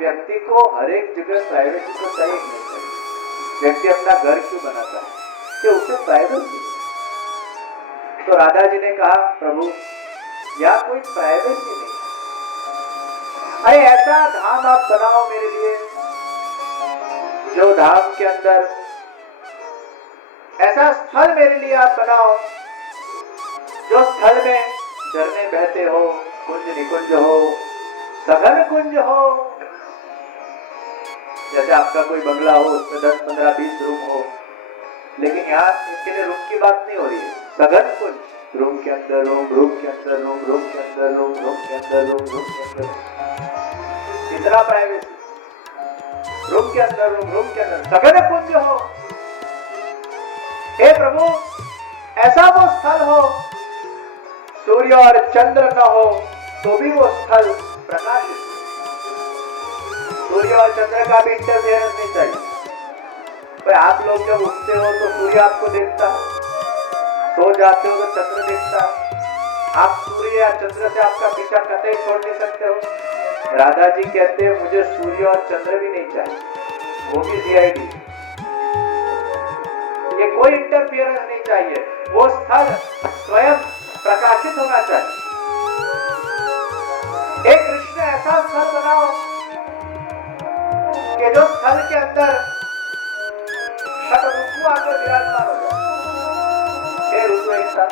व्यक्ति को हर एक जगह प्राइवेसी तो चाहिए नहीं चाहिए। व्यक्ति अपना घर क्यों बनाता है कि उसे प्राइवेसी। तो राधा जी ने कहा प्रभु यहाँ कोई प्राइवेसी नहीं, अरे ऐसा धाम आप बनाओ मेरे लिए, जो धाम के अंदर ऐसा स्थल मेरे लिए आप बनाओ जो स्थल में झरने बहते हो, कुंज निकुंज हो, सघन कुंज हो। जैसे आपका कोई बंगला हो उसमें 10, 15, 20 रूम हो, लेकिन यहाँ इसके लिए रूम की बात नहीं हो रही है। सघन कुंज, रूम के अंदर रूम, रूम के अंदर रूम, रूम के अंदर रूम, रूम के अंदर रूम, रूम के अंदर, इतना प्राइवेसी। रूम के अंदर रूम, रूम के अंदर सघन कुंज हो। हे प्रभु ऐसा वो स्थल हो, सूर्य और चंद्र न हो तो भी वो स्थल प्रकाशित। सूर्य और चंद्र का भी इंटरफेरेंस नहीं चाहिए। भाई आप लोग जब उठते हो तो सूर्य आपको देखता है, सो जाते हो तो चंद्र देखता है। आप सूर्य या चंद्र से आपका पीछा कतई छोड़ नहीं सकते हो। राधा जी कहते हैं मुझे सूर्य और चंद्र भी नहीं चाहिए, वो भी CID, ये कोई इंटरफियरेंस नहीं चाहिए। वो स्थल स्वयं प्रकाशित होना चाहिए। एक कृष्ण ऐसा स्थल बनाओ कि जो स्थल के अंदर षट ऋतु आकर विराजमान हो जाए। 6 ऋतु एक साथ,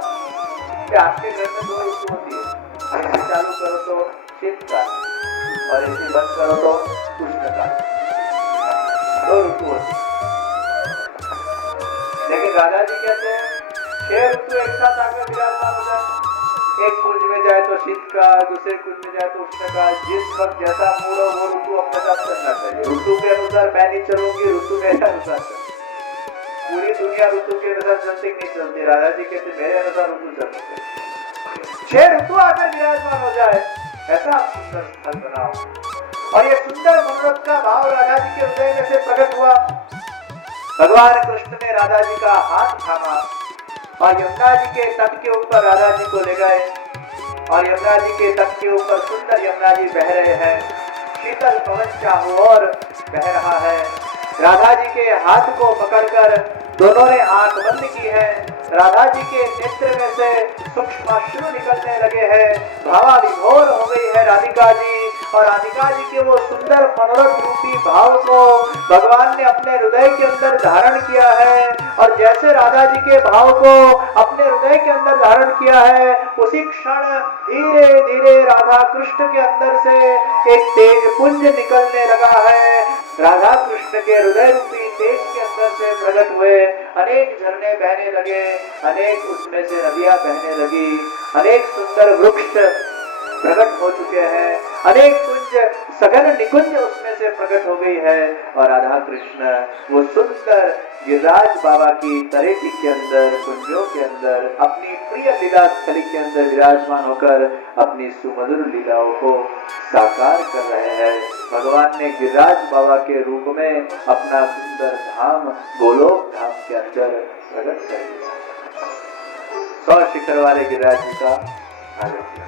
आपके घर में 2 ऋतु होती है। ऐसे चालू करो तो शीतकाल और ऐसे बंद करो तो उष्णकाल, 2 ऋतु होती है। लेकिन राधा जी कहते हैं 6 ऋतु एक साथ आकर विराजमान हो जाए। एक कुंज में जाए तो शीतकाल, दूसरे कुंज में जाए तो उष्णकाल। जिस वक्त जैसा मूड हो वो ऋतु अपने साथ चलना चाहिए। ऋतु के अनुसार मैं नहीं चलूंगी, ऋतु मेरे अनुसार चलती। पूरी दुनिया ऋतु के अनुसार चलती नहीं चलती। राधा जी कहते मेरे अनुसार ऋतु चलती है। 6 ऋतु आकर विराजमान हो जाए, ऐसा आप सुंदर स्थल बनाओ। और ये सुंदर मनोरथ का भाव राधा जी के हृदय में से प्रकट हुआ। भगवान कृष्ण ने राधा जी का हाथ थामा और यमुना जी के तट के ऊपर राधा जी को ले गए। और यमुना जी के तट के ऊपर सुंदर यमुना जी बह रहे हैं, शीतल पवन चारों ओर बह रहा है। राधा जी के हाथ को पकड़कर दोनों ने आंख बंद की है। राधा जी के नेत्र में से सूक्ष्म अश्रु निकलने लगे हैं। भावाविभोर हो गई है राधिका जी। और राधिका जी के वो सुंदर मनोरथ रूपी भाव को भगवान ने अपने हृदय के अंदर धारण किया है। और जैसे राधा जी के भाव को अपने हृदय के अंदर धारण किया है, उसी क्षण धीरे धीरे राधा कृष्ण के अंदर से एक तेज पुंज निकलने लगा है। राधा कृष्ण के हृदय रूपी तेज के अंदर से प्रकट हुए अनेक झरने बहने लगे, अनेक उसमें से नदियां बहने लगी, अनेक सुंदर वृक्ष प्रकट हो चुके हैं, अनेक कुंज सघन निकुंज उसमें से प्रकट हो गई है। और राधा कृष्ण वो सुंदर गिरिराज बाबा की तरेटी के अंदर, कुंजों के अंदर, अपनी प्रिय लीला स्थली के अंदर विराजमान होकर अपनी सुमधुर लीलाओं को साकार कर रहे हैं। भगवान ने गिरिराज बाबा के रूप में अपना सुंदर धाम गोलोक धाम के अंदर प्रकट कर दिया। 100 शिखर वाले गिरिराज जी का आगमन किया।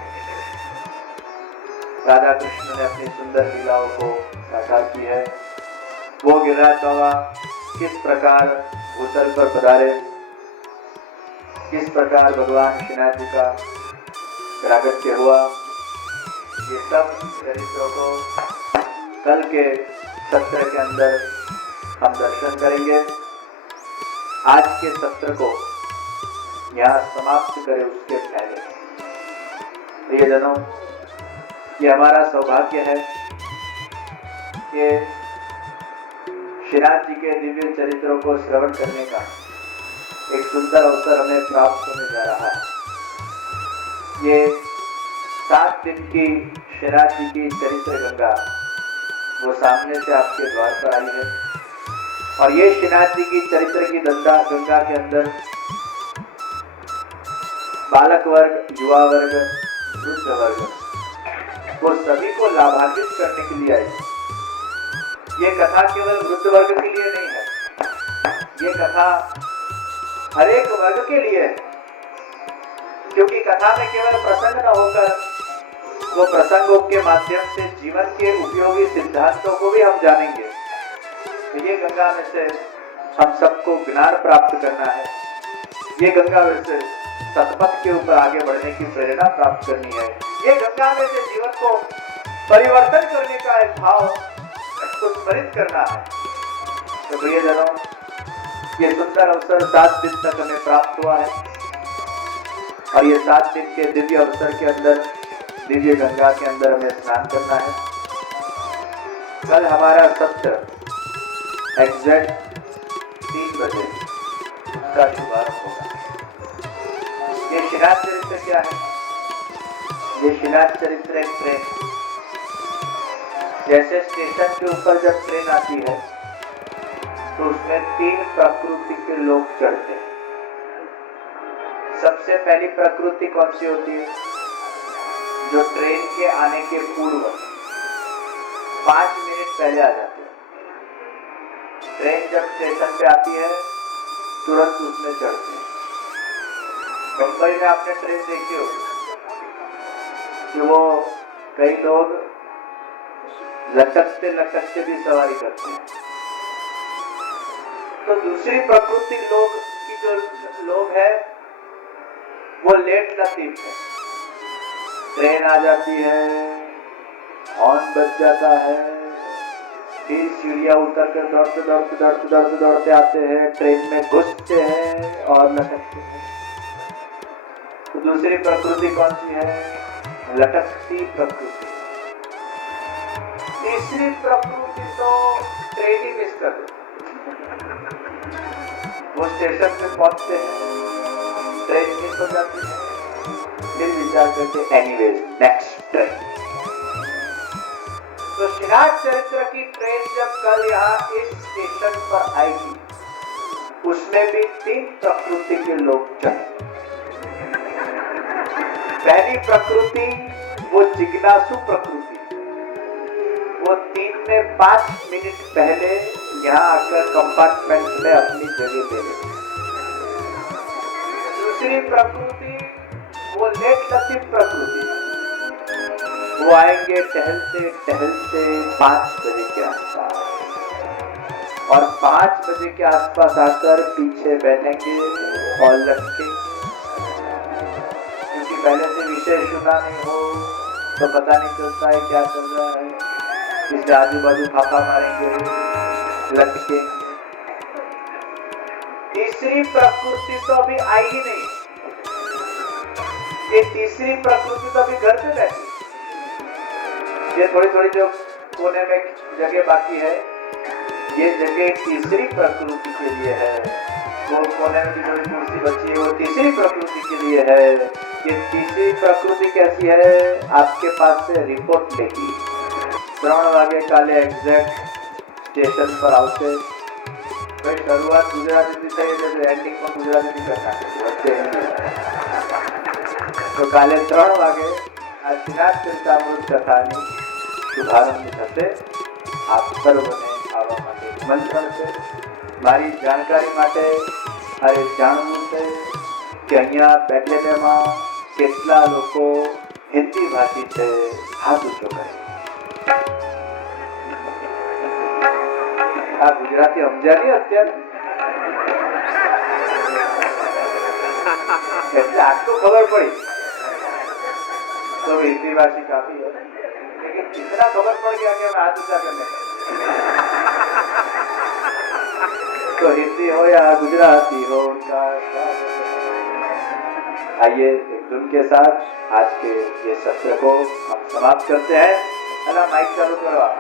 राधा कृष्ण ने अपनी सुंदर लीलाओं को साकार की है। वो गिरिराज बाबा किस प्रकार भूतल पर पधारे, किस प्रकार भगवान श्रीनाथ जी का प्रागट्य हुआ, ये सब चरित्रों को कल के सत्र के अंदर हम दर्शन करेंगे। आज के सत्र को यहाँ समाप्त करें उसके पहले ये जनों, ये हमारा सौभाग्य है कि श्रीनाथ जी के दिव्य चरित्रों को श्रवण करने का एक सुंदर अवसर हमें प्राप्त होने जा रहा है। ये 7 दिन की श्रीनाथ जी की चरित्र गंगा वो सामने से आपके द्वार पर आई है। और ये श्रीनाथ जी की चरित्र की गंगा के अंदर बालक वर्ग, युवा वर्ग, वृद्ध वर्ग वो सभी को लाभान्वित करने के लिए आई। ये कथा केवल वृद्ध वर्ग के लिए नहीं है, ये कथा हर एक वर्ग के लिए है। क्योंकि कथा में केवल प्रसन्न न होकर वो प्रसंगों के माध्यम से जीवन के उपयोगी सिद्धांतों को भी हम जानेंगे। तो ये गंगा में से हम सबको ज्ञान प्राप्त करना है, ये गंगा में से सतपथ के ऊपर आगे बढ़ने की प्रेरणा प्राप्त करनी है, ये गंगा में से जीवन को परिवर्तन करने का एक भाव को स्मरित करना है। तो प्रियजनों, ये सुंदर अवसर 7 दिन तक हमें प्राप्त हुआ है और ये 7 दिन के दिव्य अवसर के अंदर दिव्य गंगा के अंदर हमें स्नान करना है। कल हमारा सत्र एग्जैक्ट 3 बजे का शुभारंभ होगा। ये श्रीनाथ चरित्र क्या है? ये श्रीनाथ चरित्र एक ट्रेन, जैसे स्टेशन के ऊपर जब ट्रेन आती है तो उसमें 3 प्रकृति के लोग चढ़ते हैं। सबसे पहली प्रकृति कौन सी होती है? जो ट्रेन के आने के पूर्व 5 मिनट पहले आ जाती है। ट्रेन जब स्टेशन पे आती है तुरंत उसमें चढ़ते हैं। मुंबई में आपने ट्रेन देखी हो कि वो कई लोग लटकते लटकते भी सवारी करते हैं। तो दूसरी प्रकृति लोग की जो लोग है वो लेट लतीफ है। ट्रेन आ जाती है, हॉर्न बज जाता है, फिर सीढ़ियां उतर कर दौड़ते आते हैं, ट्रेन में घुसते हैं और लटकते हैं। तो दूसरी प्रकृति कौन सी है? लटकती प्रकृति। तीसरी प्रकृति तो ट्रेन ही मिस कर देती। वो स्टेशन पे पहुंचते हैं, ट्रेन मिस हो जाती है, फिर विचार करते एनीवेज नेक्स्ट ट्रेन। तो श्रीनाथ चरित्र की ट्रेन जब कल यहाँ इस स्टेशन पर आएगी, उसमें भी 3 प्रकृति के लोग चढ़े। पहली प्रकृति वो जिज्ञासु प्रकृति, वो 3 में 5 मिनट पहले यहाँ आकर कंपार्टमेंट में अपनी जगह ले लेते। दूसरी प्रकृति वो लेट लतीफ प्रकृति, वो आएंगे टहलते टहलते 5 बजे के आसपास, और 5 बजे के आसपास आकर पीछे बैठेंगे और लटकेंगे। क्योंकि पहले से विषय सुना नहीं हो तो पता नहीं चलता है क्या चल रहा है, इससे आजू बाजू फाफा मारेंगे, लटकेंगे। तीसरी प्रकृति तो अभी आई ही नहीं, ये तीसरी प्रकृति तो अभी घर पे बैठी। ये थोड़ी थोड़ी जो कोने में जगह बाकी है, ये जगह तीसरी प्रकृति के लिए है। वो कोने में भी थोड़ी कुर्सी बची है, वो तीसरी प्रकृति के लिए है। ये तीसरी प्रकृति कैसी है? आपके पास से रिपोर्ट लेगी। 3 वागे काले एग्जैक्ट स्टेशन पर आवશે। भाई शुरुआत गुजराती थी, एंडिंग में गुजराती करना तो काले 3 वागे આ શ્રીનાથ ચરિતામૃત કથાની શુભારંભ થશે। આપ સર્વને આવવા માટે નિમંત્રણ છે। મારી જાણકારી માટે મારે જાણવું છે કે અહીંયા બેઠેલામાં કેટલા લોકો હિન્દી ભાષી છે, હાથ ઊંચો કરે। આ ગુજરાતી સમજ્યા નહીં અત્યારે, એટલે આટલું ખબર પડી तो हिंदी भाषी काफी है, लेकिन इतना खबर पड़ गया कि हमें हाथ ऊंचा करने तो हिंदी हो या गुजराती हो उनका। आइए एक धुन के साथ आज के ये सत्र को हम समाप्त करते हैं। माइक चालू करो आप।